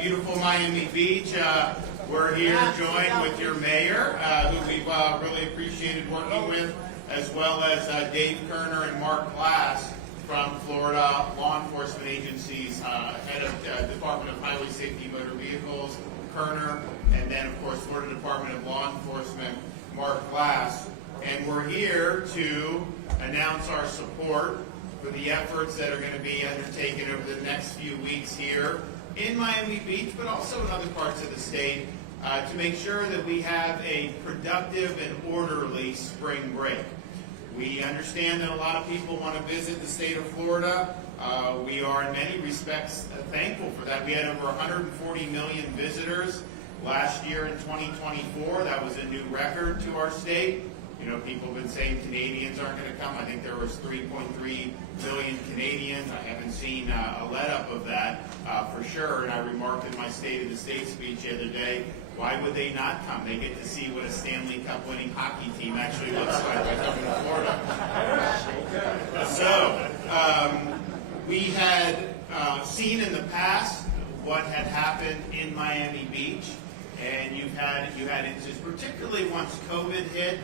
Beautiful Miami Beach. We're here joined with your mayor, who we've really appreciated working with, as well as Dave Kerner and Mark Glass from Florida Law Enforcement Agencies, head of Department of Highway Safety and Motor Vehicles, Kerner, and then, of course, Florida Department of Law Enforcement, Mark Glass. And we're here to announce our support for the efforts that are going to be undertaken over the next few weeks here in Miami Beach, but also in other parts of the state, to make sure that we have a productive and orderly spring break. We understand that a lot of people want to visit the state of Florida. We are in many respects thankful for that. We had over 140 million visitors last year in 2024. That was a new record to our state. You know, people have been saying Canadians aren't going to come. I think there was 3.3 million Canadians. I haven't seen a let-up of that for sure. And I remarked in my State of the State speech the other day, why would they not come? They get to see what a Stanley Cup winning hockey team actually looks like by coming to Florida. So we had seen in the past what had happened in Miami Beach, and you had instances, particularly once COVID hit.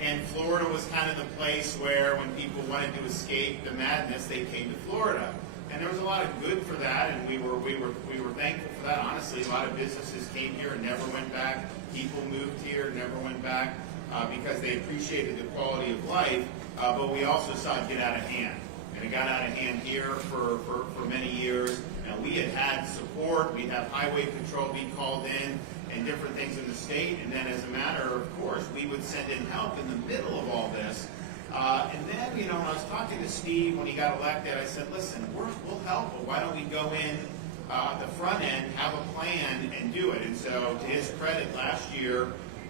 And Florida was kind of the place where when people wanted to escape the madness, they came to Florida. And there was a lot of good for that, and we were thankful for that. Honestly, a lot of businesses came here and never went back. People moved here and never went back because they appreciated the quality of life. But we also saw it get out of hand. And it got out of hand here for many years. And we had support. We'd have highway patrol be called in and different things in the state. And then as a matter of course, we would send in help in the middle of all this. And then, when I was talking to Steve when he got elected, I said, listen, we'll help, but why don't we go in the front end, have a plan, and do it? And so, to his credit, last year,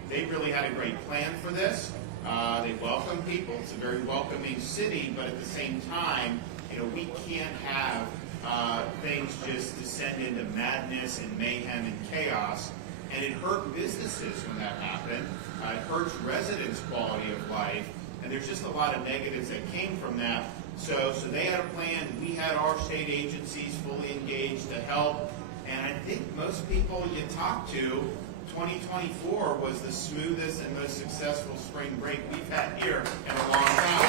they really had a great plan for this. They welcome people. It's a very welcoming city, but at the same time, we can't have things just descend into madness and mayhem and chaos. And it hurt businesses when that happened. It hurts residents' quality of life. And there's just a lot of negatives that came from that. So they had a plan. We had our state agencies fully engaged to help. And I think most people you talk to, 2024 was the smoothest and most successful spring break we've had here in a long time.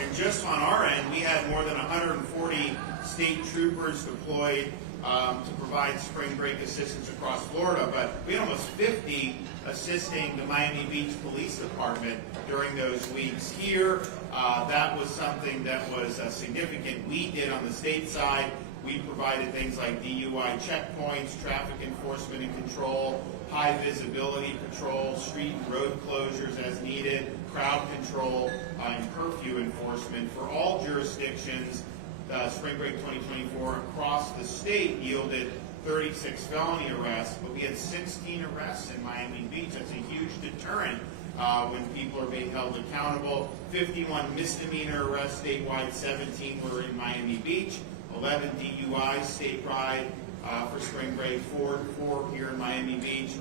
And just on our end, we had more than 140 state troopers deployed to provide spring break assistance across Florida, but we had almost 50 assisting the Miami Beach Police Department during those weeks here. That was something that was significant. We did on the state side. We provided things like DUI checkpoints, traffic enforcement and control, high visibility patrol, street and road closures as needed, crowd control, and curfew enforcement for all jurisdictions. Spring break 2024 across the state yielded 36 felony arrests, but we had 16 arrests in Miami Beach. That's a huge deterrent when people are being held accountable. 51 misdemeanor arrests statewide, 17 were in Miami Beach, 11 DUIs statewide for spring break, 4 here in Miami Beach.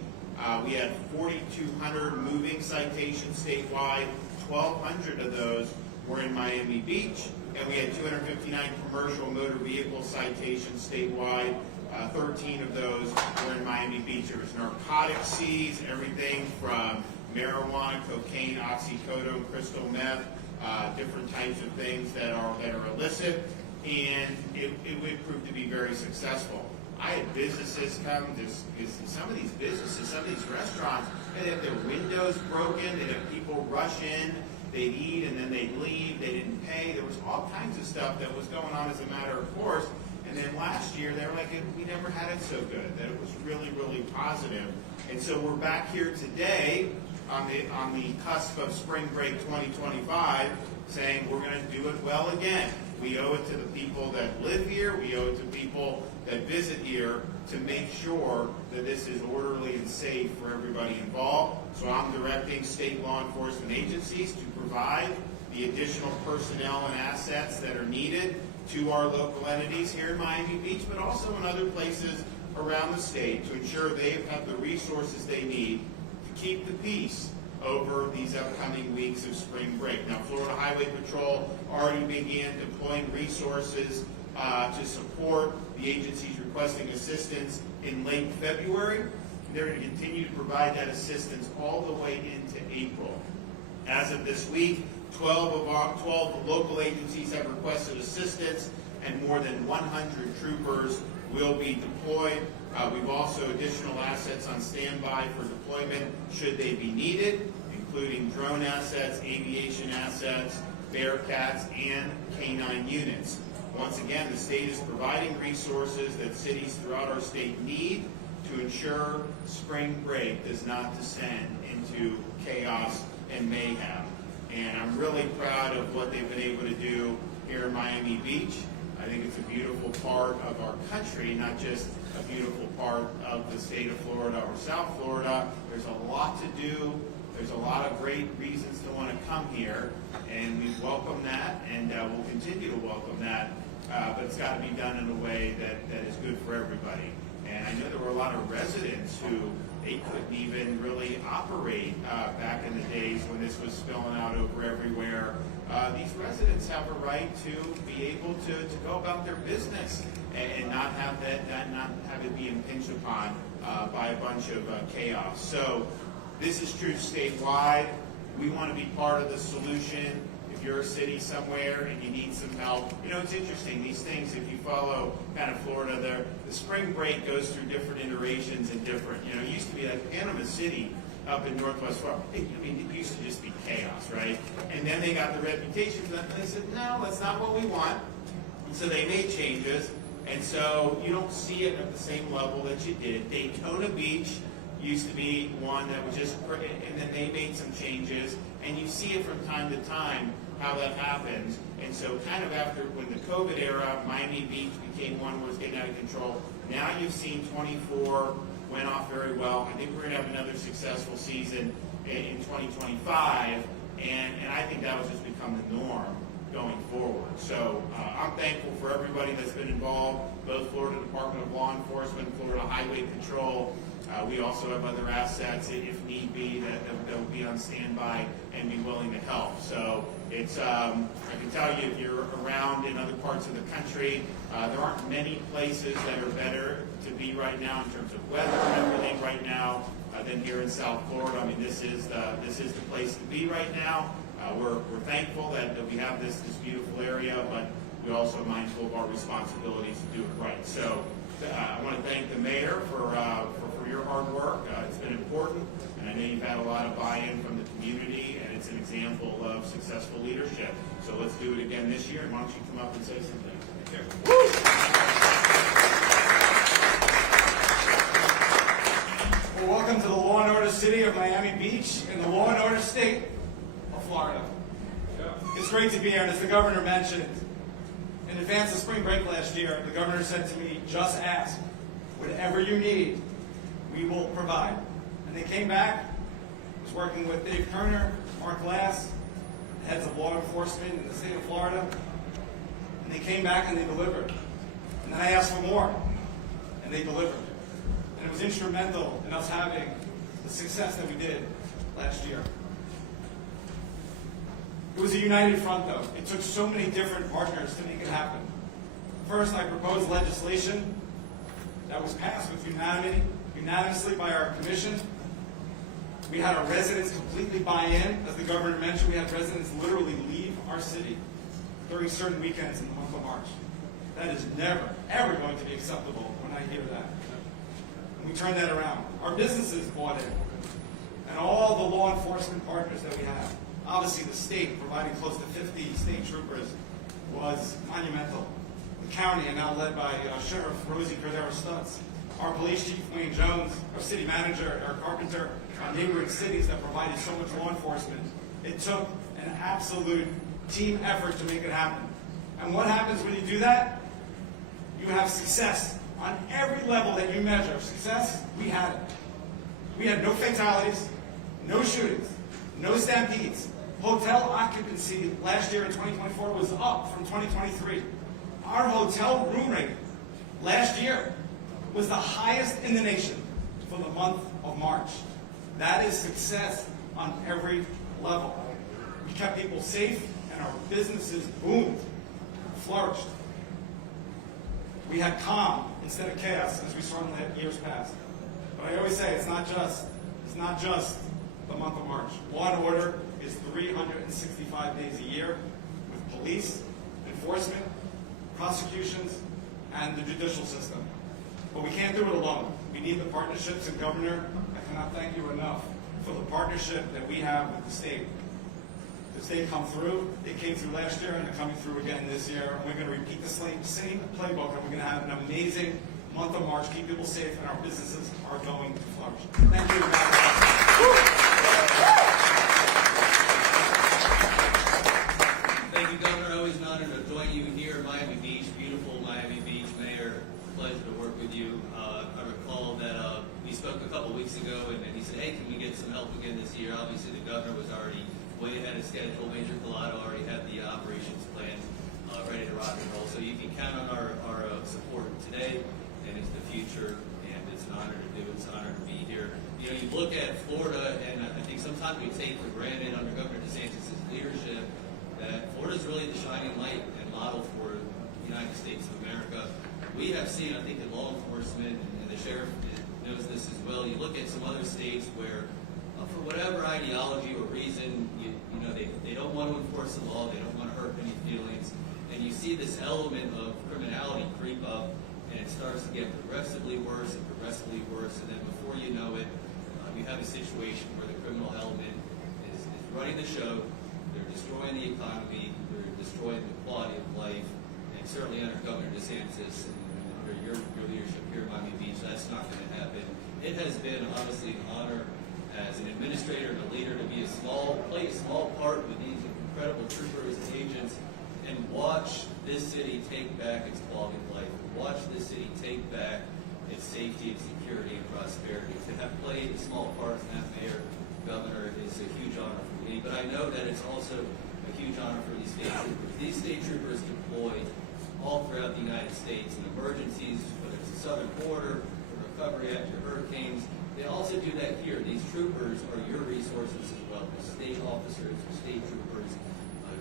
We had 4,200 moving citations statewide, 1,200 of those were in Miami Beach, and we had 259 commercial motor vehicle citations statewide. 13 of those were in Miami Beach. There was narcotic seized, everything from marijuana, cocaine, oxycodone, crystal meth, different types of things that are illicit, and it would prove to be very successful. I had businesses come, some of these businesses, some of these restaurants, they have their windows broken, they have people rush in, they'd eat and then they'd leave, they didn't pay. There was all kinds of stuff that was going on as a matter of course. And then last year, they were like, we never had it so good, that it was really, really positive. And so we're back here today on the cusp of spring break 2025, saying we're going to do it well again. We owe it to the people that live here. We owe it to people that visit here to make sure that this is orderly and safe for everybody involved. So I'm directing state law enforcement agencies to provide the additional personnel and assets that are needed to our local entities here in Miami Beach, but also in other places around the state to ensure they have the resources they need to keep the peace over these upcoming weeks of spring break. Now, Florida Highway Patrol already began deploying resources to support the agencies requesting assistance in late February. They're going to continue to provide that assistance all the way into April. As of this week, 12 local agencies have requested assistance, and more than 100 troopers will be deployed. We've also additional assets on standby for deployment should they be needed, including drone assets, aviation assets, Bearcats, and K-9 units. Once again, the state is providing resources that cities throughout our state need to ensure spring break does not descend into chaos and mayhem. And I'm really proud of what they've been able to do here in Miami Beach. I think it's a beautiful part of our country, not just a beautiful part of the state of Florida or South Florida. There's a lot to do. There's a lot of great reasons to want to come here, and we welcome that, and we'll continue to welcome that. But it's got to be done in a way that is good for everybody. And I know there were a lot of residents who they couldn't even really operate back in the days when this was spilling out over everywhere. These residents have a right to be able to go about their business and not have not have it be impinged upon by a bunch of chaos. So this is true statewide. We want to be part of the solution. If you're a city somewhere and you need some help, you know, it's interesting. These things, if you follow kind of Florida, the spring break goes through different iterations and different, you know, it used to be like Panama City up in Northwest Florida. I mean, it used to just be chaos, right? And then they got the reputation for that, and they said, no, that's not what we want. And so they made changes, and so you don't see it at the same level that you did. Daytona Beach used to be one that was just, and then they made some changes, and you see it from time to time how that happens. And so kind of after, when the COVID era, Miami Beach became one where it was getting out of control. Now you've seen 24 went off very well. I think we're going to have another successful season in 2025, and I think that will just become the norm going forward. So I'm thankful for everybody that's been involved, both Florida Department of Law Enforcement, Florida Highway Patrol. We also have other assets, if need be, that will be on standby and be willing to help. So it's, I can tell you, if you're around in other parts of the country, there aren't many places that are better to be right now in terms of weather and everything right now than here in South Florida. I mean, this is the place to be right now. We're thankful that we have this beautiful area, but we're also mindful of our responsibilities to do it right. So I want to thank the mayor for your hard work. It's been important, and I know you've had a lot of buy-in from the community, and it's an example of successful leadership. So let's do it again this year, and why don't you come up and say something? Well, welcome to the law and order city of Miami Beach and the law and order state of Florida. It's great to be here, and as the governor mentioned, in advance of spring break last year, the governor said to me, just ask. Whatever you need, we will provide. And they came back was working with Dave Kerner, Mark Glass, heads of law enforcement in the state of Florida, and they came back and they delivered. And then I asked for more, and they delivered. And it was instrumental in us having the success that we did last year. It was a united front, though. It took so many different partners to make it happen. First, I proposed legislation that was passed with unanimously by our commission. We had our residents completely buy in. As the governor mentioned, we had residents literally leave our city during certain weekends in the month of March. That is never, ever going to be acceptable when I hear that. And we turned that around. Our businesses bought in. And all the law enforcement partners that we have. Obviously, the state providing close to 50 state troopers was monumental. The county, and now led by Sheriff Rosie Cordero Stutz. Our police chief, Wayne Jones, our city manager, Eric Carpenter, our neighboring cities that provided so much law enforcement. It took an absolute team effort to make it happen. And what happens when you do that? You have success. On every level that you measure success, we had it. We had no fatalities, no shootings, no stampedes. Hotel occupancy last year in 2024 was up from 2023. Our hotel room rate last year was the highest in the nation for the month of March. That is success on every level. We kept people safe and our businesses boomed, flourished. We had calm instead of chaos as we saw in years past. But I always say it's not just the month of March. Law and order is 365 days a year with police, enforcement, prosecutions, and the judicial system. But we can't do it alone. We need the partnerships, and Governor, I cannot thank you enough for the partnership that we have with the state. The state come through, they came through last year, and they're coming through again this year. And we're going to repeat the same playbook, and we're going to have an amazing month of March, keep people safe, and our businesses are going to flourish. Thank you. Thank you, Governor. Always an honor to join you here in Miami Beach, beautiful Miami Beach. Mayor, pleasure to work with you. I recall that we spoke a couple weeks ago, and he said, hey, can we get some help again this year? Obviously, the governor was already way ahead of schedule. Major Collado already had the operations plan ready to rock and roll. So you can count on our support today and into the future, and it's an honor to do it. It's an honor to be here. You know, you look at Florida, and I think sometimes we take for granted under Governor DeSantis' leadership that Florida is really the shining light and model for the United States of America. We have seen, I think, the law enforcement and the sheriff knows this as well. You look at some other states where, for whatever ideology or reason, you know, they don't want to enforce the law, they don't want to hurt any feelings, and you see this element of criminality creep up, and it starts to get progressively worse, and then before you know it, you have a situation where the criminal element is running the show. They're destroying the economy, they're destroying the quality of life, and certainly under Governor DeSantis and under your leadership here in Miami Beach, that's not going to happen. It has been honestly an honor as an administrator and a leader to play a small part with these incredible troopers and agents and watch this city take back its quality of life, watch this city take back its safety and security and prosperity. To have played a small part in that, Mayor, Governor, is a huge honor for me. But I know that it's also a huge honor for these state troopers. These state troopers deploy all throughout the United States in emergencies, whether it's the southern border, or recovery after hurricanes. They also do that here. These troopers are your resources as well. The state officers, the state troopers,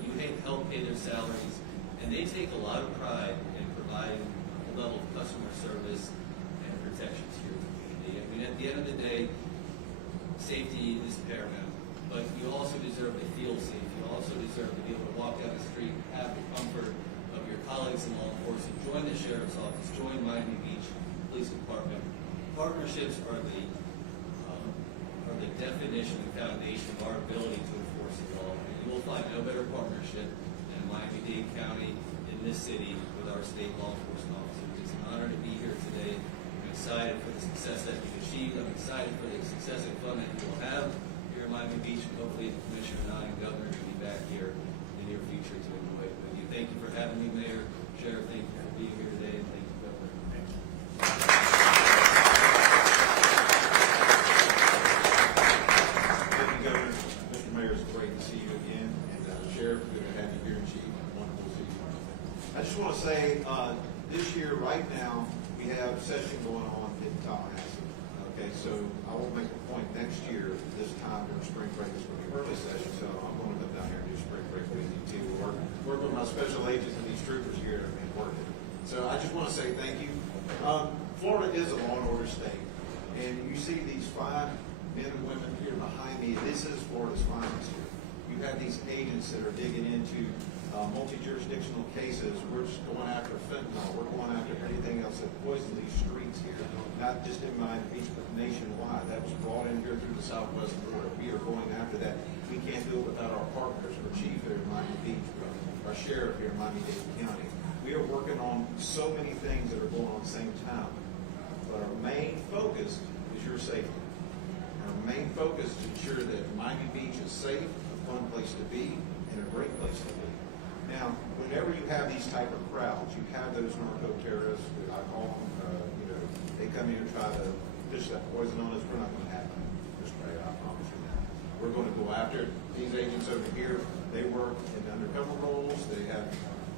you help pay their salaries, and they take a lot of pride in providing a level of customer service and protections here in the community. I mean, at the end of the day, safety is paramount, but you also deserve to feel safe. You also deserve to be able to walk down the street, have the comfort of your colleagues in law enforcement, join the sheriff's office, join Miami Beach Police Department. Partnerships are the definition and foundation of our ability to enforce the law. And you will find no better partnership in Miami-Dade County, in this city, with our state law enforcement officers. It's an honor to be here today. I'm excited for the success that you've achieved. I'm excited for the success and fun that you will have here in Miami Beach, and hopefully the Commissioner and I and Governor will be back here in the near future to enjoy it with you. Thank you for having me, Mayor. Sheriff, thank you for being here today, and thank you, Governor. Thank you, just want to say, this year, right now, we have a session going on in Tallahassee. Okay, so I will make a point next year, this time during spring break, it's going to be early session, so I'm going to come down here and do spring break with you too. Work with my special agents and these troopers here and working. So I just want to say thank you. Florida is a law and order state, and you see these fine men and women here behind me. This is Florida's finest here. You have these agents that are digging into multi-jurisdictional cases. We're just going after fentanyl. We're going after anything else that poisons these streets here, not just in Miami Beach, but nationwide. That was brought in here through the southwest border. We are going after that. We can't do it without our partners, our chief here in Miami Beach, our sheriff here in Miami-Dade County. We are working on so many things that are going on at the same time. But our main focus is your safety. Our main focus is to ensure that Miami Beach is safe, a fun place to be, and a great place to be. Now, whenever you have these type of crowds, you have those narco-terrorists, I call them, they come here and try to push that poison on us. We're not going to have that. Mr. Mayor, I promise you that. We're going to go after these agents over here. They work in undercover roles. They have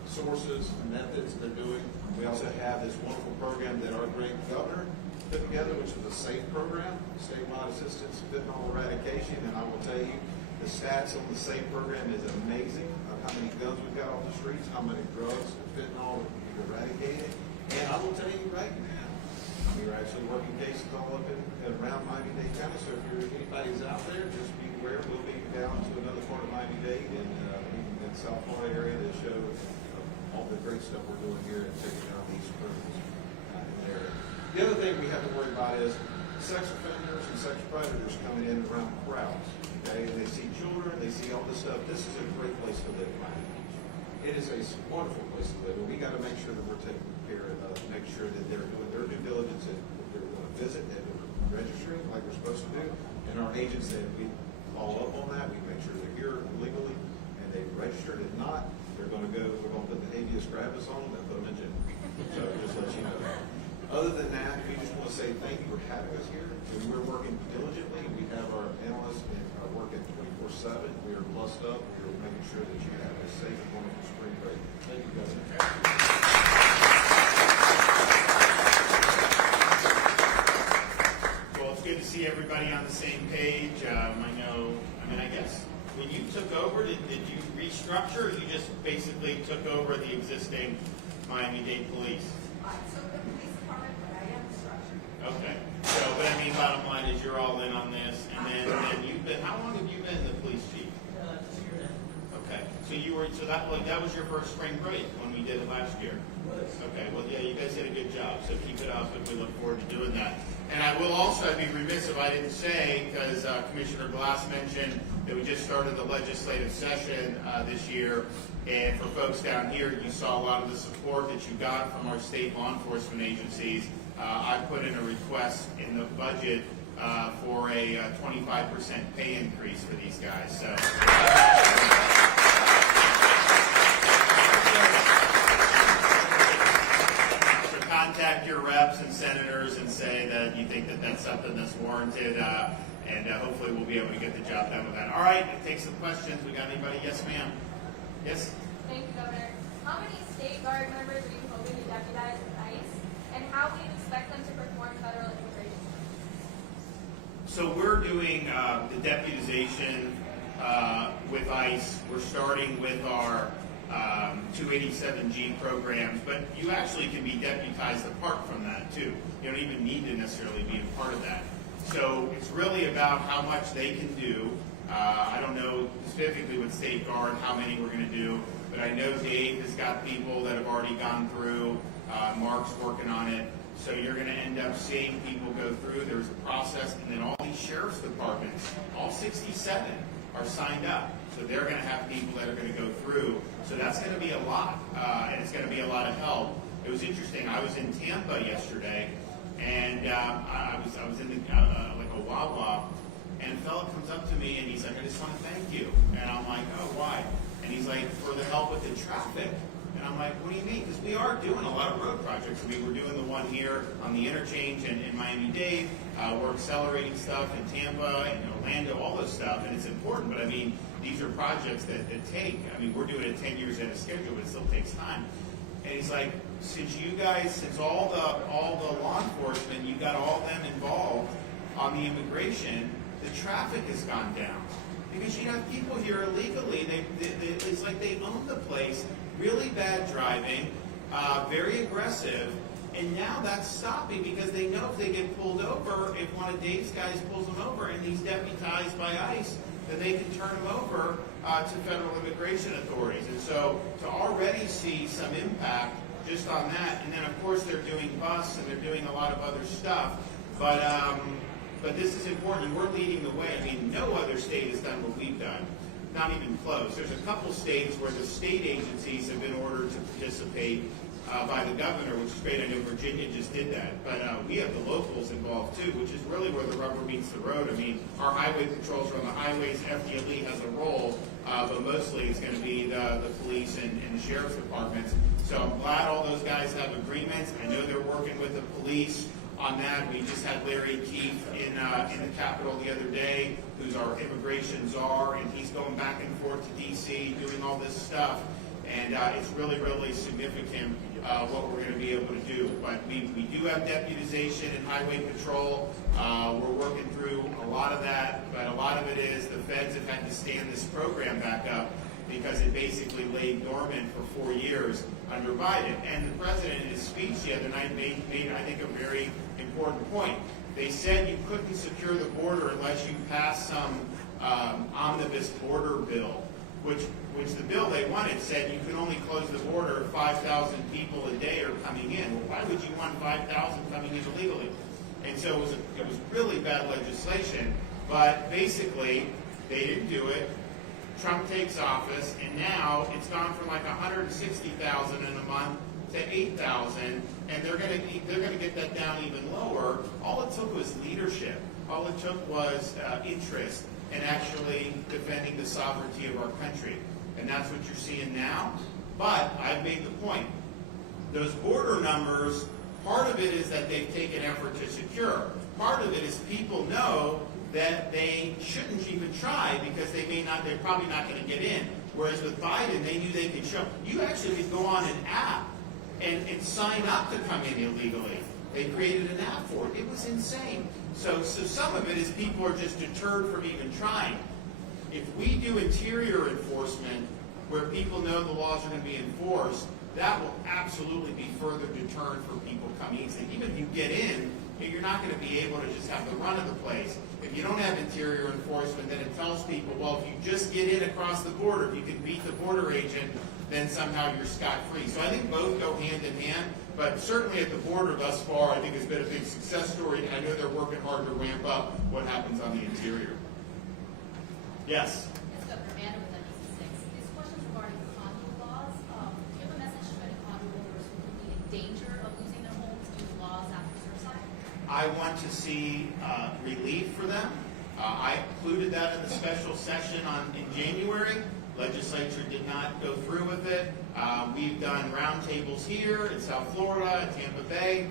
sources, methods they're doing. We also have this wonderful program that our great governor put together, which is a SAFE program, statewide assistance fentanyl eradication. And I will tell you, the stats on the SAFE program is amazing. How many guns we've got off the streets, how many drugs and fentanyl we've eradicated. And I will tell you right now, we're actually working cases all up in and around Miami-Dade County. So if anybody's out there, just be aware. We'll be down to another part of Miami-Dade and in South Florida area that show all the great stuff we're doing here and taking down these criminals in the area. The other thing we have to worry about is sex offenders and sex predators coming in around crowds. Okay, and they see children, they see all this stuff. This is a great place to live, Miami Beach. It is a wonderful place to live, and we got to make sure that we're taking care of, make sure that they're doing their due diligence and that they're going to visit and they're registering like we're supposed to do. And our agents, that we follow up on that. We make sure they're here legally and they've registered. If not, we're going to put the habeas corpus on them and put them in jail. So just let you know that. Other than that, we just want to say thank you for having us here. And we're working diligently. We have our analysts working 24/7. We are blessed up. We are making sure that you have a safe and wonderful spring break. Thank you, Governor. Well, it's good to see everybody on the same page. I guess when you took over, did you restructure, or you just basically took over the existing Miami-Dade Police? So the police department, but I am structured. Okay. So, but I mean, bottom line is you're all in on this, and then you've been. How long have you been the police chief? 2 years. Okay. So you were. So that was your first spring break when we did it last year. Okay. Well, yeah, you guys did a good job. So keep it up, and we look forward to doing that. And I will also, I'd be remiss if I didn't say, because Commissioner Glass mentioned that we just started the legislative session this year. And for folks down here, you saw a lot of the support that you got from our state law enforcement agencies. I put in a request in the budget for a 25% pay increase for these guys. So. Contact your reps and senators and say that you think that that's something that's warranted, and hopefully we'll be able to get the job done with that. All right, take some questions. We got anybody? Yes, ma'am. Yes? Thank you, Governor. How many state guard members are you hoping to deputize with ICE, and how do you expect them to perform federal immigration? So we're doing the deputization with ICE. We're starting with our 287G programs, but you actually can be deputized apart from that too. You don't even need to necessarily be a part of that. So it's really about how much they can do. I don't know specifically with State Guard how many we're going to do, but I know Dave has got people that have already gone through. Mark's working on it. So you're going to end up seeing people go through. There's a process, and then all these sheriff's departments, all 67, are signed up. So they're going to have people that are going to go through. So that's going to be a lot, and it's going to be a lot of help. It was interesting. I was in Tampa yesterday, and I was in like a Wawa, and a fella comes up to me and he's like, "I just want to thank you." And I'm like, "Oh, why?" And he's like, "For the help with the traffic." And I'm like, "What do you mean?" Because we are doing a lot of road projects. I mean, we're doing the one here on the interchange in Miami-Dade. We're accelerating stuff in Tampa and Orlando, all this stuff, and it's important. But I mean, these are projects that take. I mean, we're doing it 10 years ahead of schedule, but it still takes time. And he's like, since all the law enforcement, you got all them involved on the immigration, the traffic has gone down. Because you have people here illegally, it's like they own the place, really bad driving, very aggressive, and now that's stopping because they know if they get pulled over, if one of Dave's guys pulls them over and he's deputized by ICE, then they can turn them over to federal immigration authorities. And so to already see some impact just on that, and then of course they're doing bus and they're doing a lot of other stuff, but this is important, and we're leading the way. I mean, no other state has done what we've done, not even close. There's a couple states where the state agencies have been ordered to participate by the governor, which is great. I know Virginia just did that, but we have the locals involved too, which is really where the rubber meets the road. I mean, our highway patrols are on the highways, FDLE has a role, but mostly it's going to be the police and the sheriff's departments. So I'm glad all those guys have agreements. I know they're working with the police on that. We just had Larry Keefe in the Capitol the other day, who's our immigration czar, and he's going back and forth to D.C. doing all this stuff. And it's really, really significant what we're going to be able to do. But we do have deputization and highway patrol. We're working through a lot of that, but a lot of it is the feds have had to stand this program back up because it basically lay dormant for 4 years under Biden. And the president in his speech the other night made I think, a very important point. They said you couldn't secure the border unless you passed some omnibus border bill, which the bill they wanted said you could only close the border if 5,000 people a day are coming in. Well, why would you want 5,000 coming in illegally? And so it was really bad legislation, but basically they didn't do it. Trump takes office, and now it's gone from like 160,000 in a month to 8,000, and they're going to get that down even lower. All it took was leadership. All it took was interest in actually defending the sovereignty of our country, and that's what you're seeing now. But I've made the point. Those border numbers, part of it is that they've taken effort to secure. Part of it is people know that they shouldn't even try because they're probably not going to get in. Whereas with Biden, they knew they could show. You actually could go on an app and sign up to come in illegally. They created an app for it. It was insane. So some of it is people are just deterred from even trying. If we do interior enforcement where people know the laws are going to be enforced, that will absolutely be further deterrent for people coming in. Even if you get in, you're not going to be able to just have the run of the place. If you don't have interior enforcement, then it tells people, well, if you just get in across the border, if you can beat the border agent, then somehow you're scot-free. So I think both go hand in hand, but certainly at the border thus far, I think it's been a big success story, and I know they're working hard to ramp up what happens on the interior. Yes? Yes, Governor Amanda with NBC6. This question is regarding condo laws. Do you have a message to any condo owners who could be in danger of losing their homes due to laws after Surfside? I want to see relief for them. I included that in the special session in January. Legislature did not go through with it. We've done roundtables here in South Florida, in Tampa Bay.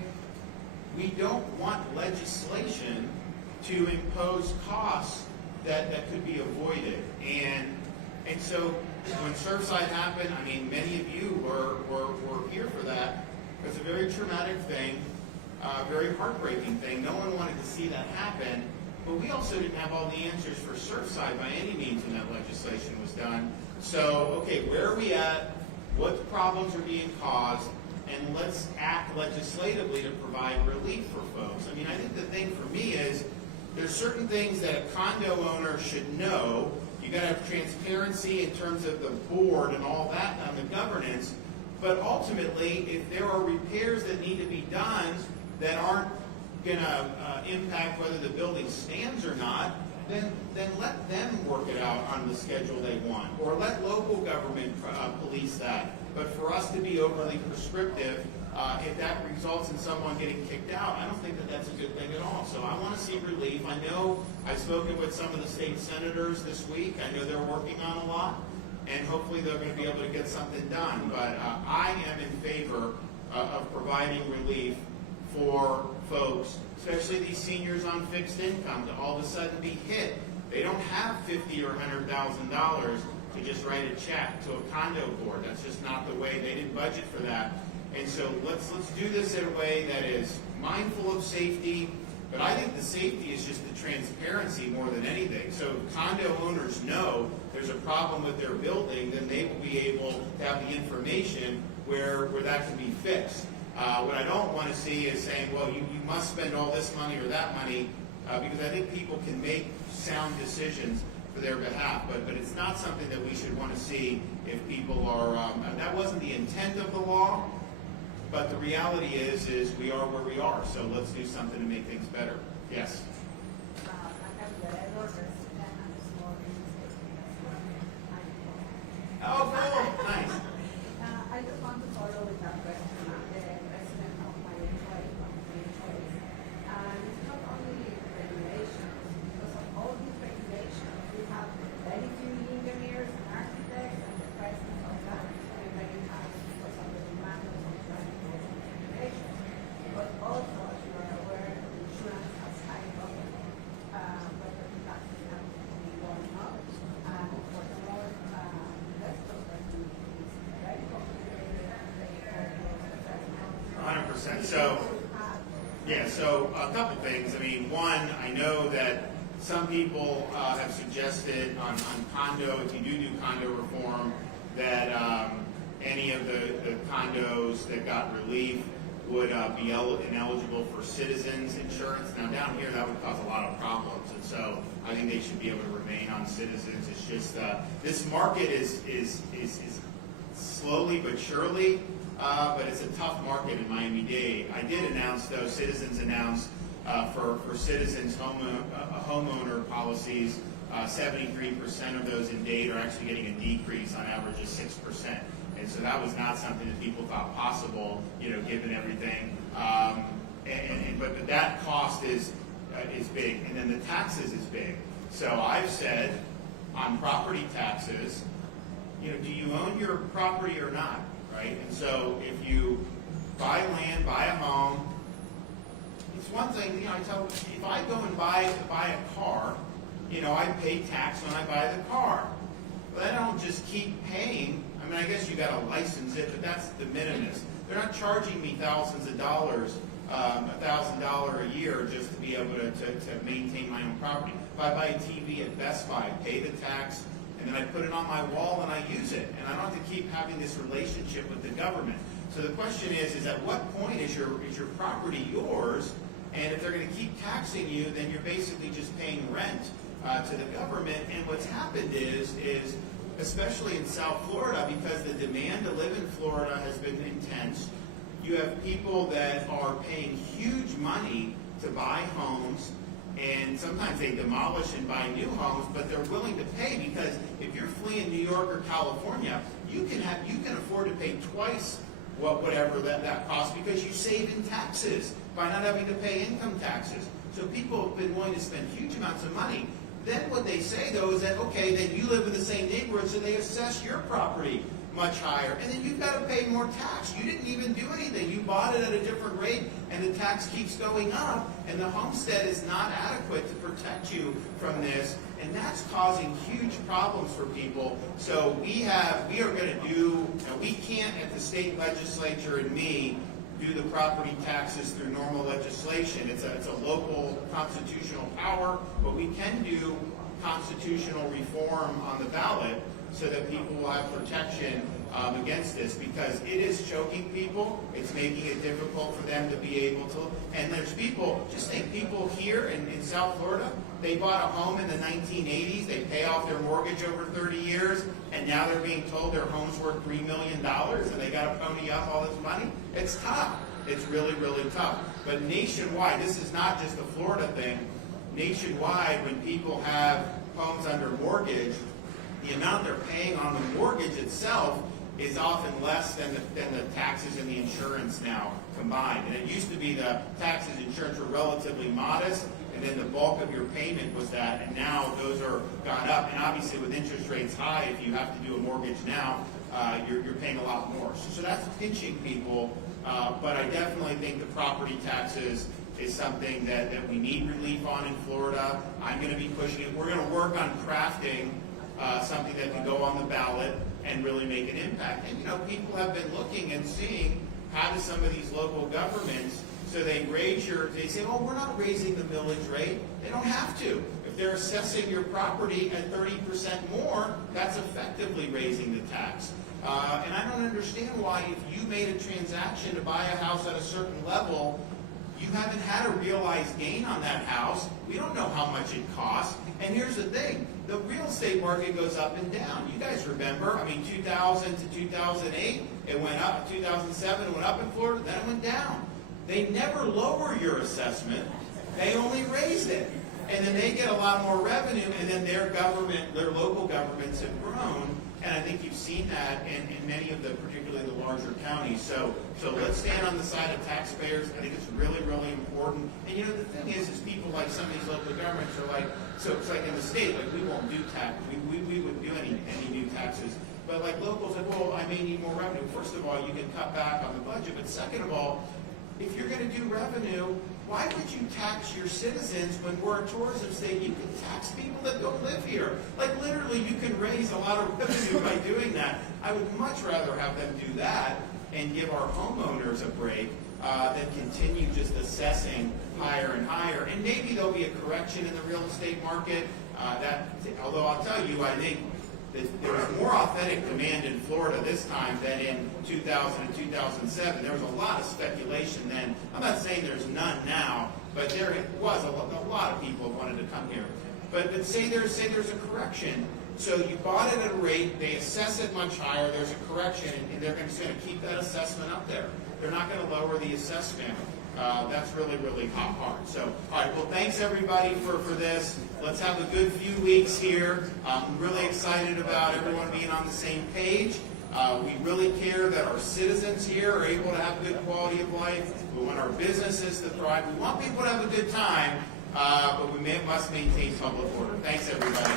We don't want legislation to impose costs that could be avoided. And so when Surfside happened, I mean, many of you were here for that. It's a very traumatic thing, very heartbreaking thing. No one wanted to see that happen. But we also didn't have all the answers for Surfside by any means when that legislation was done. So, okay, where are we at? What problems are being caused? And let's act legislatively to provide relief for folks. I mean, I think the thing for me is there's certain things that a condo owner should know. You got to have transparency in terms of the board and all that on the governance. But ultimately, if there are repairs that need to be done that aren't going to impact whether the building stands or not, then let them work it out on the schedule they want, or let local government police that. But for us to be overly prescriptive, if that results in someone getting kicked out, I don't think that that's a good thing at all. So I want to see relief. I know I've spoken with some of the state senators this week. I know they're working on a lot, and hopefully they're going to be able to get something done. But I am in favor of providing relief for folks, especially these seniors on fixed income, to all of a sudden be hit. They don't have $50,000 or $100,000 to just write a check to a condo board. That's just not the way way. They didn't budget for that. And so let's do this in a way that is mindful of safety, but I think the safety is just the transparency more than anything. So if condo owners know there's a problem with their building, then they will be able to have the information where that can be fixed. What I don't want to see is saying, well, you must spend all this money or that money, because I think people can make sound decisions for their behalf, but it's not something that we should want to see if people are, that wasn't the intent of the law, but the reality is we are where we are, so let's do something to make things better. Yes? Oh, cool, nice. I just want to follow with that question of the president of my employee, and it's not only regulations, because of all these regulations, we have very few engineers and architects, and the president of that is very high because of the demand of those regulations. But also, as you are aware, insurance has high costs, property taxes have to be going up, and for the more investors that do is very complicated. 100%. So, yeah, so a couple things. I mean, one, I know that some people have suggested on condo, if you do condo reform, that any of the condos that got relief would be ineligible for citizens insurance. Now down here, that would cause a lot of problems, and so I think they should be able to remain on citizens. It's just this market is slowly but surely, but it's a tough market in Miami-Dade. I did announce, though, Citizens announced for Citizens homeowner policies, 73% of those in Dade are actually getting a decrease on average of 6%. And so that was not something that people thought possible, given everything. But that cost is big, and then the taxes is big. So I've said on property taxes, do you own your property or not, right? And so if you buy land, buy a home, it's one thing. I tell if I go and buy a car, I pay tax when I buy the car, but I don't just keep paying. I mean, I guess you got to license it, but that's de minimis. They're not charging me thousands of dollars, $1,000 a year just to be able to maintain my own property. If I buy a TV at Best Buy, I pay the tax, and then I put it on my wall and I use it, and I don't have to keep having this relationship with the government. So the question is at what point is your property yours? And if they're going to keep taxing you, then you're basically just paying rent to the government. And what's happened is especially in South Florida, because the demand to live in Florida has been intense, you have people that are paying huge money to buy homes, and sometimes they demolish and buy new homes, but they're willing to pay because if you're fleeing New York or California, you can afford to pay twice whatever that costs because you save in taxes by not having to pay income taxes. So people have been willing to spend huge amounts of money. Then what they say, though, is that, okay, then you live in the same neighborhood, so they assess your property much higher. And then you've got to pay more tax. You didn't even do anything. You bought it at a different rate, and the tax keeps going up, and the homestead is not adequate to protect you from this, and that's causing huge problems for people. So we are going to do, we can't at the state legislature and me do the property taxes through normal legislation. It's a local constitutional power, but we can do constitutional reform on the ballot so that people will have protection against this, because it is choking people. It's making it difficult for them to be able to. And there's people, just think people here in South Florida, they bought a home in the 1980s, they pay off their mortgage over 30 years, and now they're being told their home's worth $3 million and they got to pony up all this money. It's tough. It's really, really tough. But nationwide, this is not just a Florida thing. Nationwide, when people have homes under mortgage, the amount they're paying on the mortgage itself is often less than the taxes and the insurance now combined. And it used to be the taxes and insurance were relatively modest, and then the bulk of your payment was that, and now those are gone up. And obviously with interest rates high, if you have to do a mortgage now, you're paying a lot more. So that's pinching people, but I definitely think the property taxes is something that we need relief on in Florida. I'm going to be pushing it. We're going to work on crafting something that can go on the ballot, and really make an impact. And, people have been looking and seeing how do some of these local governments, so they say, oh, we're not raising the millage rate. They don't have to. If they're assessing your property at 30% more, that's effectively raising the tax. And I don't understand why, if you made a transaction to buy a house at a certain level, you haven't had a realized gain on that house. We don't know how much it costs. And here's the thing, the real estate market goes up and down. You guys remember, 2000 to 2008, it went up. 2007, it went up in Florida, then it went down. They never lower your assessment. They only raise it. And then they get a lot more revenue, and then their local governments have grown. And I think you've seen that in many of particularly the larger counties. So let's stand on the side of taxpayers. I think it's really, really important. And the thing is people like some of these local governments are like, so it's like in the state, like we won't do tax, we wouldn't do any new taxes. But like locals, like, well, I may need more revenue. First of all, you can cut back on the budget. But second of all, if you're going to do revenue, why would you tax your citizens when we're a tourism state? You can tax people that don't live here. Like literally, you can raise a lot of revenue by doing that. I would much rather have them do that and give our homeowners a break than continue just assessing higher and higher. And maybe there'll be a correction in the real estate market. Although I'll tell you, I think there was more authentic demand in Florida this time than in 2000 and 2007. There was a lot of speculation then. I'm not saying there's none now, but there was a lot of people wanted to come here. But say there's a correction. So you bought it at a rate, they assess it much higher, there's a correction, and they're just going to keep that assessment up there. They're not going to lower the assessment. That's really, really hard. So, all right, well, thanks everybody for this. Let's have a good few weeks here. I'm really excited about everyone being on the same page. We really care that our citizens here are able to have a good quality of life. We want our businesses to thrive. We want people to have a good time, but we must maintain public order. Thanks, everybody.